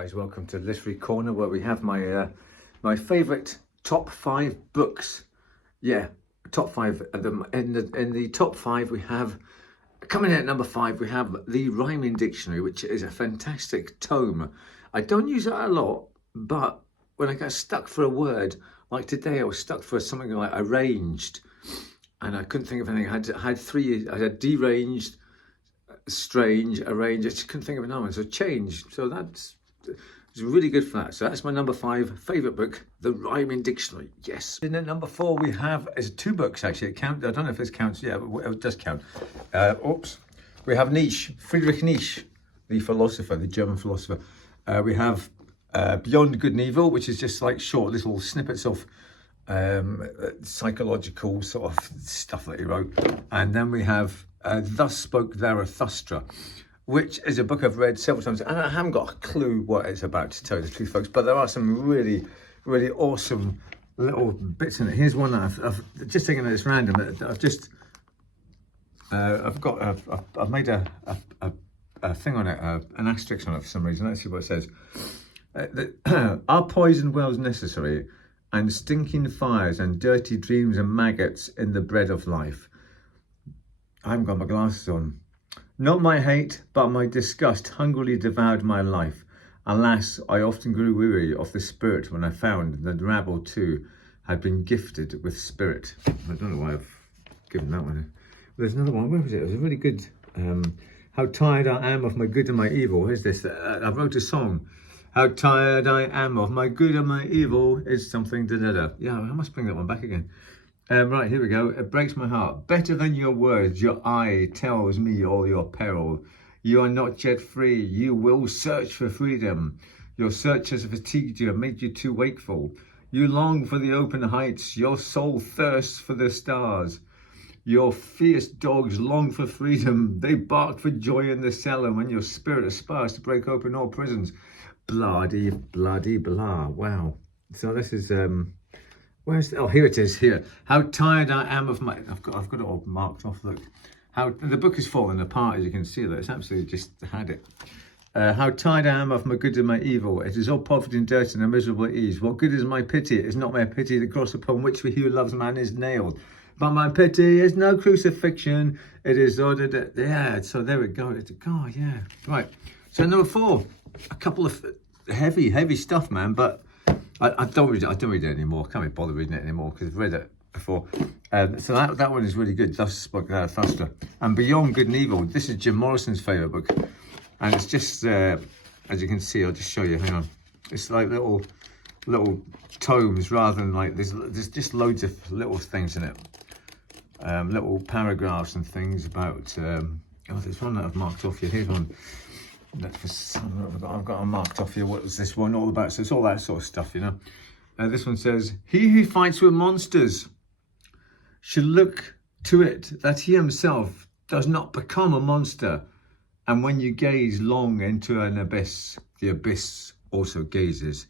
Guys, welcome to Literary Corner, where we have my favourite top 5 books. Yeah, top 5. In the top 5 we have, coming in at number 5, we have the Rhyming Dictionary, which is a fantastic tome. I don't use it a lot, but when I get stuck for a word, like today I was stuck for something like arranged, and I couldn't think of anything. I had 3. I had deranged, strange, arranged. I just couldn't think of another one. So change. So it's really good for that. So that's my number 5 favourite book, The Rhyming Dictionary. Yes. And then number 4 we have is 2 books actually. It counts. I don't know if this counts. Yeah, but it does count. We have Nietzsche, Friedrich Nietzsche, the philosopher, the German philosopher. We have Beyond Good and Evil, which is just like short little snippets of psychological sort of stuff that he wrote. And then we have Thus Spoke Zarathustra, which is a book I've read several times, and I haven't got a clue what it's about, to tell you the truth, folks, but there are some really, really awesome little bits in it. Here's one that I've just taken it as random. I've made a thing on it, an asterisk on it for some reason. Let's see what it says. Are poison wells necessary, and stinking fires and dirty dreams and maggots in the bread of life? I haven't got my glasses on. Not my hate, but my disgust hungrily devoured my life. Alas, I often grew weary of the spirit when I found that rabble too had been gifted with spirit. I don't know why I've given that one. There's another one. Where was it? It was a really good. How tired I am of my good and my evil. Here's this. I wrote a song. How tired I am of my good and my evil is something da da da. Yeah, I must bring that one back again. Right, here we go. It breaks my heart. Better than your words, your eye tells me all your peril. You are not yet free. You will search for freedom. Your search has fatigued you and made you too wakeful. You long for the open heights. Your soul thirsts for the stars. Your fierce dogs long for freedom. They bark for joy in the cellar when your spirit aspires to break open all prisons. Bloody, bloody, blah. Wow. So this is... oh, here it is. Here, how tired I am of my. I've got it all marked off. Look, how the book is falling apart, as you can see. That it's absolutely just had it. How tired I am of my good and my evil. It is all poverty and dirt and a miserable ease. What good is my pity? It is not my pity the cross upon which he who loves man is nailed. But my pity is no crucifixion. It is ordered. Yeah. So there we go. God, yeah. Right. So number 4, a couple of heavy stuff, man. But I don't read it anymore. I can't be bothered reading it anymore because I've read it before. So that one is really good. Thus Spoke Zarathustra. And Beyond Good and Evil. This is Jim Morrison's favourite book. And it's just, as you can see, I'll just show you. Hang on. It's like little tomes rather than like, there's just loads of little things in it. Little paragraphs and things about, there's one that I've marked off here. Here's one. I've got marked off here. What was this one all about? So it's all that sort of stuff, you know. This one says, he who fights with monsters should look to it that he himself does not become a monster. And when you gaze long into an abyss, the abyss also gazes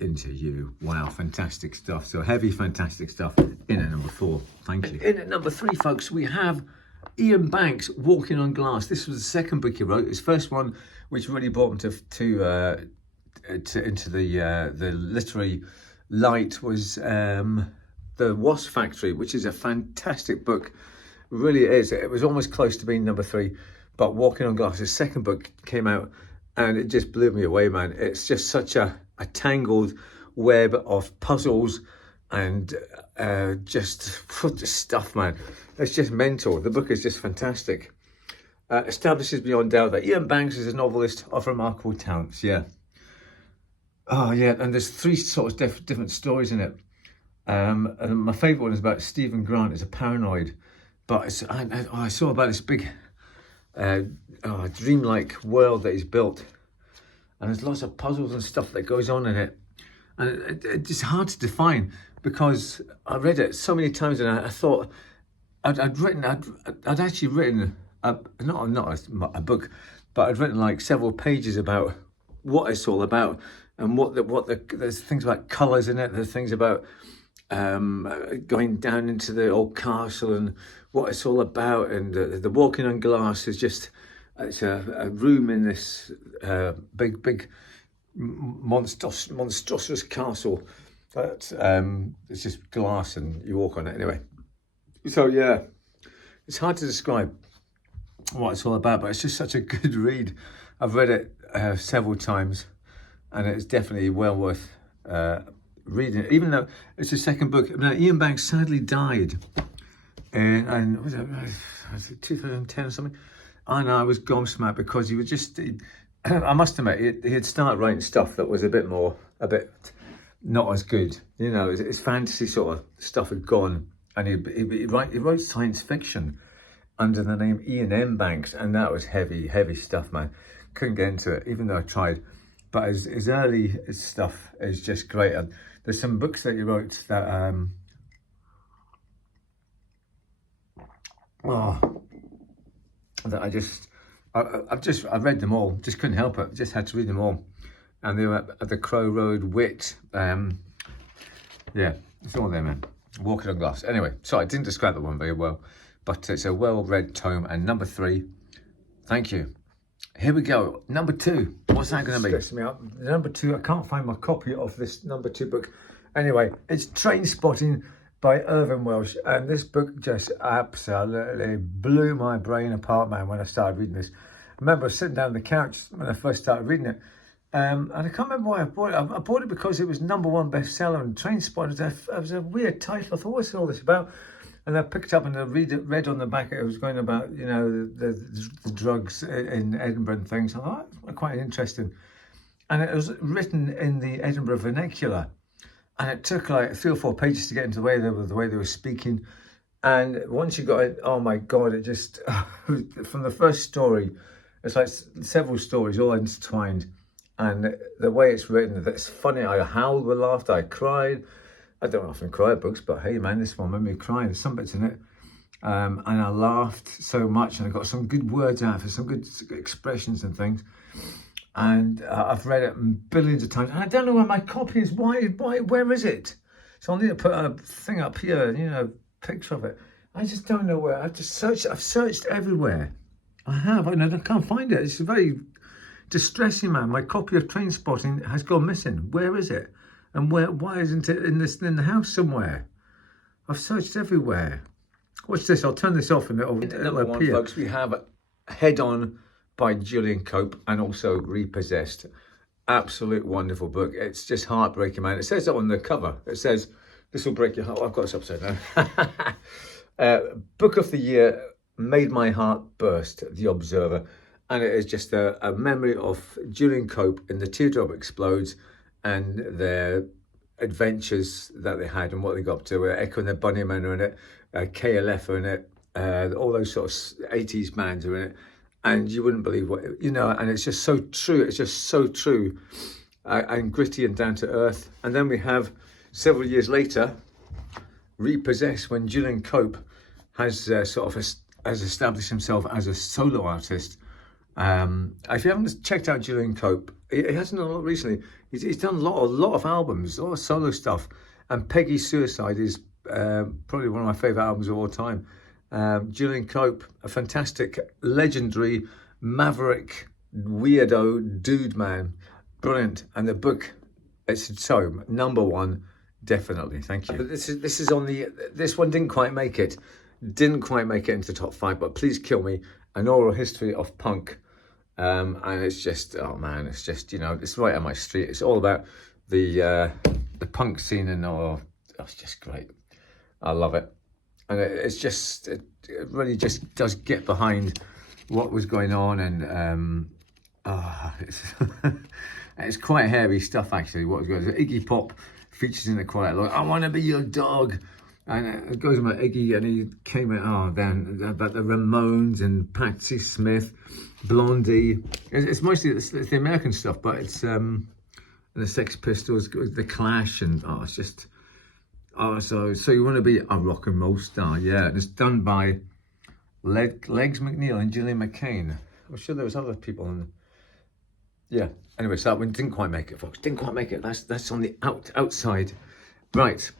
into you. Wow, fantastic stuff. So heavy, fantastic stuff in at number 4. Thank you. In at number 3, folks, we have Ian Banks, Walking on Glass. This was the second book he wrote. His first one, which really brought him into the literary light, was The Wasp Factory, which is a fantastic book. It really is. It was almost close to being number 3, but Walking on Glass, his second book, came out, and it just blew me away, man. It's just such a tangled web of puzzles and just stuff, man. It's just mental. The book is just fantastic. Establishes beyond doubt that Ian Banks is a novelist of remarkable talents. Yeah. Oh, yeah. And there's 3 sort of different stories in it. And my favourite one is about Stephen Grant as a paranoid. But I saw about this big dreamlike world that he's built. And there's lots of puzzles and stuff that goes on in it. And it's hard to define because I read it so many times and I thought I'd actually written not a book, but I'd written like several pages about what it's all about and there's things about colours in it. There's things about going down into the old castle and what it's all about. And the Walking on Glass is just, it's a room in this big monstrous castle. That it's just glass and you walk on it anyway. So yeah, it's hard to describe what it's all about, but it's just such a good read. I've read it several times, and it's definitely well worth reading it, even though it's the second book. Now, Ian Banks sadly died and was it 2010 or something? And I was gobsmacked because he was just, I must admit, he had started writing stuff that was a bit not as good. You know, his fantasy sort of stuff had gone, and he wrote science fiction under the name Ian M. Banks, and that was heavy stuff, man. Couldn't get into it, even though I tried. But his early stuff is just great. And there's some books that he wrote that that I read them all. Just couldn't help it. Just had to read them all. And they were at the Crow Road Wit. Yeah, it's all there, man. Walking on Glass. Anyway, sorry, I didn't describe that one very well, but it's a well-read tome. And number 3, thank you. Here we go. Number 2. What's that going to be? Stressing me out. Number 2. I can't find my copy of this number 2 book. Anyway, it's Train Spotting by Irvine Welsh, and this book just absolutely blew my brain apart, man, when I started reading this. I remember sitting down on the couch when I first started reading it, and I can't remember why I bought it. I bought it because it was #1 bestseller, and Train Spotting was a weird title. I thought, what's all this about? And I picked up and I read on the back, it was going about, you know, the drugs in Edinburgh and things. I thought, that's quite interesting. And it was written in the Edinburgh vernacular. And it took like 3 or 4 pages to get into the way they were speaking. And once you got it, oh my God, it just, from the first story, it's like several stories all intertwined. And the way it's written, it's funny. I howled with laughter, I cried. I don't often cry at books, but hey man, this one made me cry. There's some bits in it. And I laughed so much, and I got some good words out of it, some good expressions and things. And I've read it billions of times, and I don't know where my copy is. Where is it? So I'll need to put a thing up here, you know, a picture of it. I just don't know where. I've searched everywhere. I can't find it. It's very distressing, man. My copy of Train Spotting has gone missing. Where is it? And why isn't it in the house somewhere? I've searched everywhere. Watch this. I'll turn this off and it'll appear. Folks, we have Head On by Julian Cope, and also Repossessed. Absolute wonderful book. It's just heartbreaking, man. It says it on the cover. It says, this will break your heart. Oh, I've got this upside down. Book of the year, made my heart burst, The Observer. And it is just a memory of Julian Cope in The Teardrop Explodes and their adventures that they had and what they got up to. Echo and the Bunnymen are in it, KLF are in it, all those sort of 80s bands are in it. And you wouldn't believe what, you know, and it's just so true. It's just so true and gritty and down to earth. And then we have, several years later, Repossessed, when Julian Cope has has established himself as a solo artist. If you haven't checked out Julian Cope, he hasn't done a lot recently. He's done a lot of albums, a lot of solo stuff. And Peggy's Suicide is probably one of my favourite albums of all time. Julian Cope, a fantastic, legendary, maverick, weirdo dude, man. Brilliant. And the book, it's so #1, definitely. Thank you. But this is on this one didn't quite make it. Didn't quite make it into the top 5, but Please Kill Me, An Oral History of Punk. And it's just, oh man, it's just, you know, it's right on my street. It's all about the punk scene, and it's just great. I love it. And it really just does get behind what was going on, and it's quite hairy stuff actually. What was going on? Iggy Pop features in it quite a lot. I want to be your dog, and it goes about Iggy, and he came out then about the Ramones and Patsy Smith, Blondie. It's mostly it's the American stuff, but it's the Sex Pistols, the Clash, and it's just. So you want to be a rock and roll star, yeah. And it's done by Legs McNeil and Gillian McCain. I'm sure there was other people on. Yeah. Anyway, so that one didn't quite make it, folks. Didn't quite make it. That's on the outside. Right.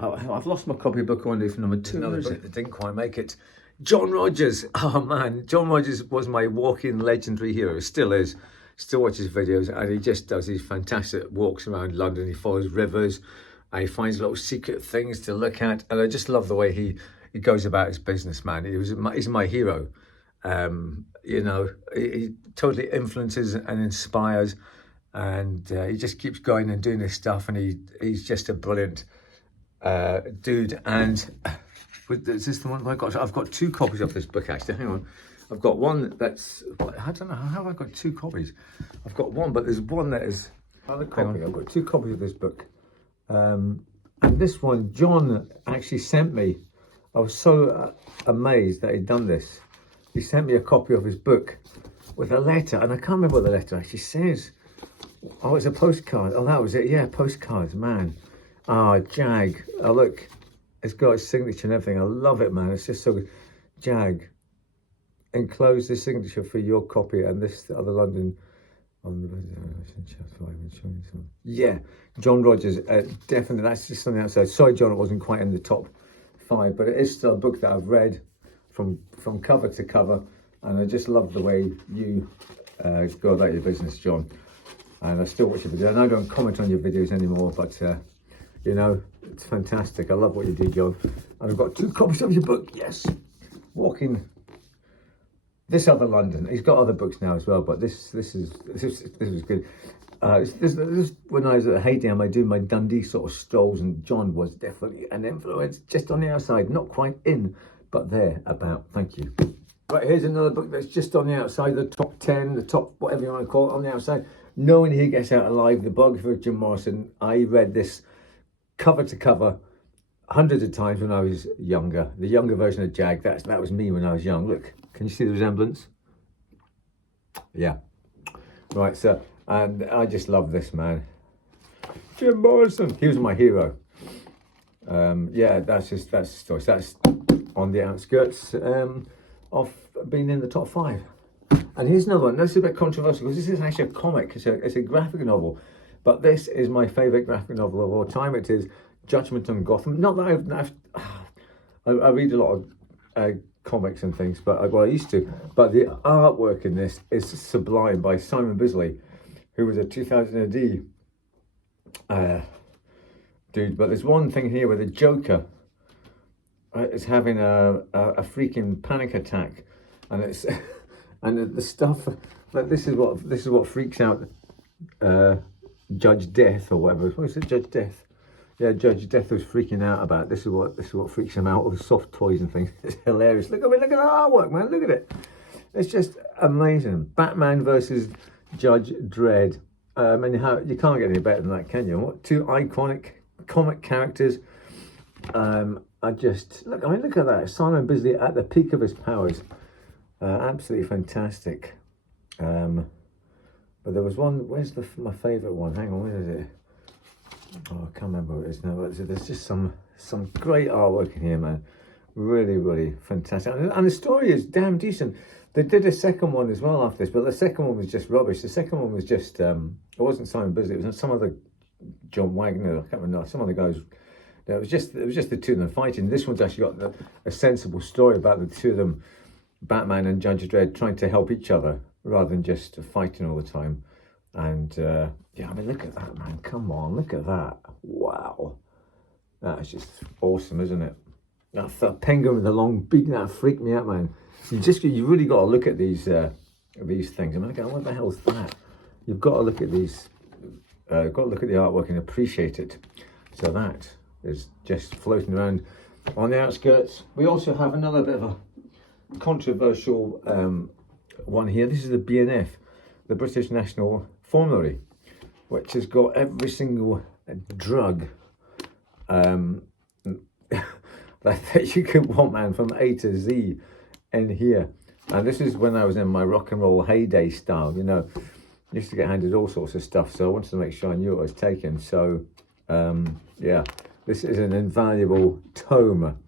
I've lost my copy of book one for number 2. Another book that didn't quite make it. John Rogers. Oh man, John Rogers was my walking legendary hero. Still is. still watch his videos, and he just does these fantastic walks around London. He follows rivers, and he finds little secret things to look at, and I just love the way he goes about his business, man. He's my hero. You know, he totally influences and inspires, and he just keeps going and doing this stuff, and he's just a brilliant dude. And is this the one I got? I've got 2 copies of this book, actually. Hang on. I've got one that's, I don't know, how have I got 2 copies? I've got one, but there's one that is another copy. I've got 2 copies of this book. And this one, John actually sent me. I was so amazed that he'd done this. He sent me a copy of his book with a letter, and I can't remember what the letter actually says. Oh, it's a postcard. Oh, that was it. Yeah, postcards, man. Ah, Jag. Oh, look, it's got his signature and everything. I love it, man. It's just so good. Jag. Enclose the signature for your copy and this other London on the yeah, John Rogers, definitely. That's just something outside. Sorry, John, it wasn't quite in the top 5, but it is still a book that I've read from cover to cover, and I just love the way you go about your business, John. And I still watch your videos, and I don't comment on your videos anymore, but you know, it's fantastic. I love what you do, John. And I've got 2 copies of your book. Yes, Walking This Other London. He's got other books now as well, but this was good. This when I was at Haydam, I do my Dundee sort of strolls, and John was definitely an influence, just on the outside, not quite in, but there about. Thank you. Right, here's another book that's just on the outside, the top 10, the top whatever you want to call it, on the outside. Knowing He Gets Out Alive, the biography of Jim Morrison. I read this cover to cover hundreds of times when I was younger. The younger version of Jag, that was me when I was young. Look, can you see the resemblance? Yeah. Right, so, and I just love this man. Jim Morrison, he was my hero. Yeah, that's the story. So that's on the outskirts of being in the top 5. And here's another one. This is a bit controversial because this is actually a comic. It's a graphic novel, but this is my favourite graphic novel of all time. It is Judgment on Gotham. Not that I read a lot of comics and things, but I used to. But the artwork in this is sublime, by Simon Bisley, who was a 2000 AD dude. But there's one thing here where the Joker is having a freaking panic attack, and it's and the stuff like this is what freaks out Judge Death or whatever. What is it, Judge Death? Yeah, Judge Death was freaking out about. This is what freaks him out. All the soft toys and things. It's hilarious. Look at the artwork, man. Look at it. It's just amazing. Batman versus Judge Dredd. I mean, you can't get any better than that, can you? What 2 iconic comic characters. I just look. I mean, look at that. Simon Bisley at the peak of his powers. Absolutely fantastic. But there was one. Where's my favourite one? Hang on, where is it? Oh, I can't remember what it is now. But there's just some great artwork in here, man. Really, really fantastic. And the story is damn decent. They did a second one as well after this, but the second one was just rubbish. The second one was just it wasn't Simon Bisley. It was some other John Wagner. I can't remember. Some other guys. It was just the 2 of them fighting. This one's actually got a sensible story about the 2 of them, Batman and Judge Dredd, trying to help each other rather than just fighting all the time. And yeah, I mean, look at that, man. Come on, look at that. Wow, that's just awesome, isn't it? That penguin with the long beak, that freaked me out, man. You really got to look at these things. I mean, what the hell is that? You've got to look at these. Got to look at the artwork and appreciate it. So that is just floating around on the outskirts. We also have another bit of a controversial one here. This is the BNF, the British National Formulary, which has got every single drug that you could want, man, from A to Z in here. And this is when I was in my rock and roll heyday style, you know. Used to get handed all sorts of stuff, so I wanted to make sure I knew what I was taking. So yeah, this is an invaluable tome.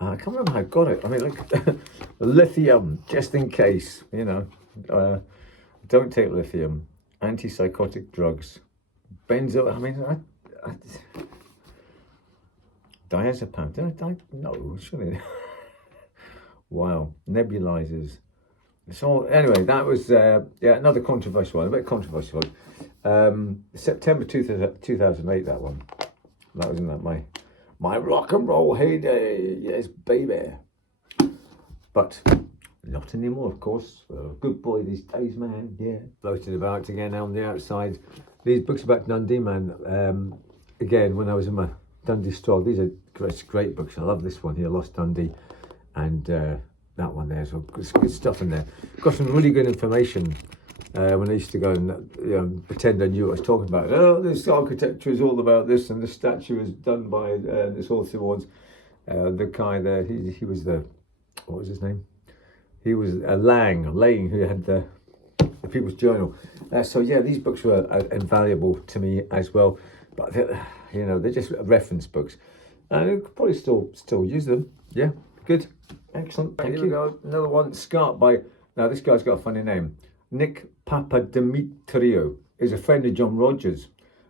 I can't remember how I got it. I mean, like lithium, just in case, you know. Don't take lithium. Antipsychotic drugs. Benzo. I mean, diazepam. Did I die? No, surely. Wow. Nebulizers. So anyway, that was another controversial one, a bit controversial one. September 2008, that one. That was in that my rock and roll heyday, yes baby. But not anymore, of course. Good boy these days, man. Yeah, floating about again on the outside. These books about Dundee, man. Again, when I was in my Dundee store, these are great books. I love this one here, Lost Dundee, and that one there. So there's good stuff in there. Got some really good information. When I used to go and pretend I knew what I was talking about. Oh, this architecture is all about this, and the statue is done by this author towards the guy there. He was the, what was his name? He was Lang, who had the People's Journal. So yeah, these books were invaluable to me as well. But they're just reference books, and I could probably still use them. Yeah, good, excellent. Thank you. Here we go. Another one, Scarp by. Now this guy's got a funny name. Nick Papadimitriou is a friend of John Rogers,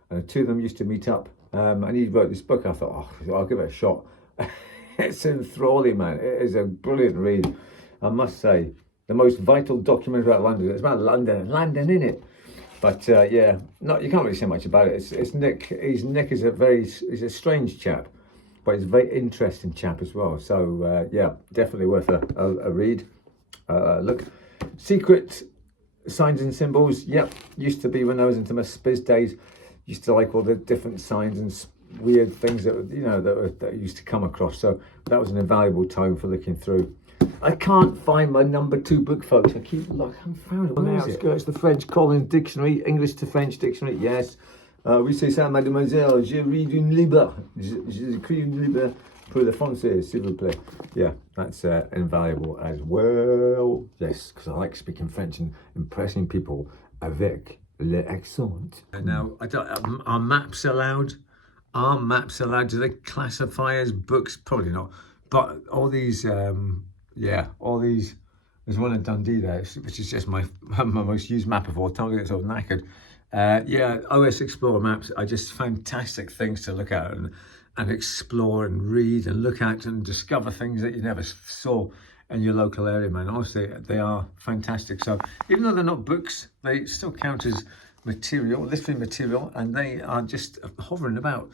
and the two of them used to meet up. And he wrote this book. I thought, I'll give it a shot. It's enthralling, man. It is a brilliant read. I must say, the most vital document about London. It's about London, in it. But you can't really say much about it. It's Nick. Nick is he's a strange chap, but he's a very interesting chap as well. So definitely worth a read. Look, Secret Signs and Symbols. Yep, used to be when I was into my Spiz days. Used to like all the different signs and weird things that used to come across. So that was an invaluable time for looking through. I can't find my number 2 book, folks. I keep looking. I haven't found it. On the outskirts, the French Collins Dictionary, English to French Dictionary. Yes. Oui, c'est ça, mademoiselle. Je read une libre. J'écris une libre pour le français, s'il vous plaît. Yeah, that's invaluable as well. Yes, because I like speaking French and impressing people avec l'accent. Now, are maps allowed? Are maps allowed? Do they classify as books? Probably not. But all these, all these. There's one in Dundee there, which is just my most used map of all time. It's all knackered. OS Explorer maps are just fantastic things to look at and explore and read and look at and discover things that you never saw in your local area, man. Honestly, they are fantastic. So even though they're not books, they still count as material, literary material, and they are just hovering about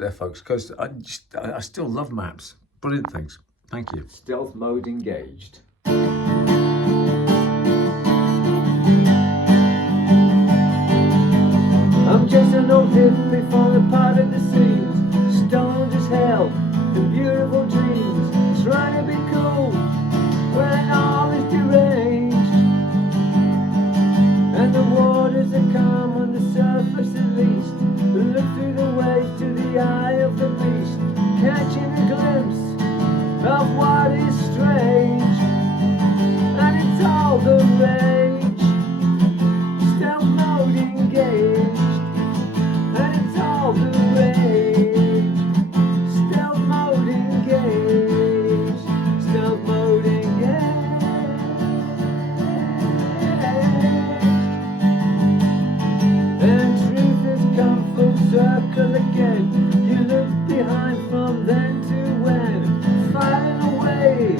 there, folks, because I still love maps. Brilliant things. Thank you. Stealth mode engaged. I'm just an old hippie falling apart at the seams, stoned as hell, in beautiful dreams, trying to be cool when all is deranged, and the waters are calm on the surface at least. Look through the waves to the eye of the beast, catching a glimpse of what is strange, and it's all the rage. Stealth mode engaged, and it's all the rage. Stealth mode engaged, stealth mode engaged. And truth has come full circle again. You look behind from then to when, filing away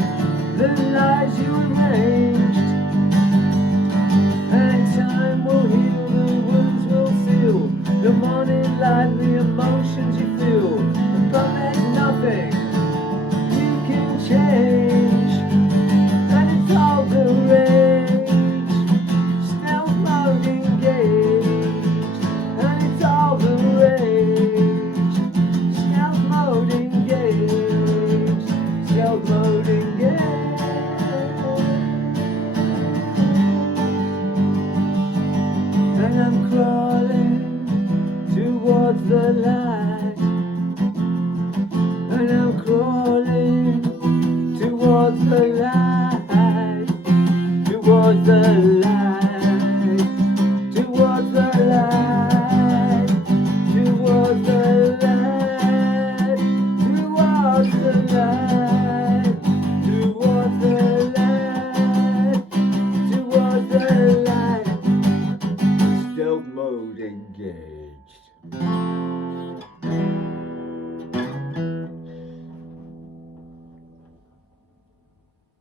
the lies you arranged, and time will heal, the wounds will seal, the morning light, the emotions you feel, but there's nothing you can change, and it's all the rage. Stealth mode engaged, and it's all the rage. Stealth mode engaged, stealth mode engaged. And I'm crawling towards the light, and I'm crawling towards the light, towards the light, towards the light, towards the light, towards the light, towards the light, towards the light. Stealth mode engaged.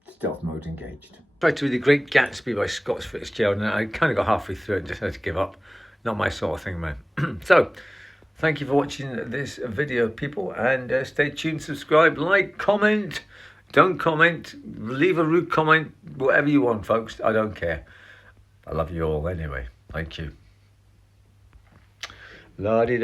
Stealth mode crowd engaged. Tried to read The Great Gatsby by Scott Fitzgerald, and I kind of got halfway through it and just had to give up. Not my sort of thing, man. So, thank you for watching this video, people, and stay tuned, subscribe, like, comment. Don't comment, leave a rude comment, whatever you want, folks. I don't care. I love you all anyway. Thank you. La-di-da.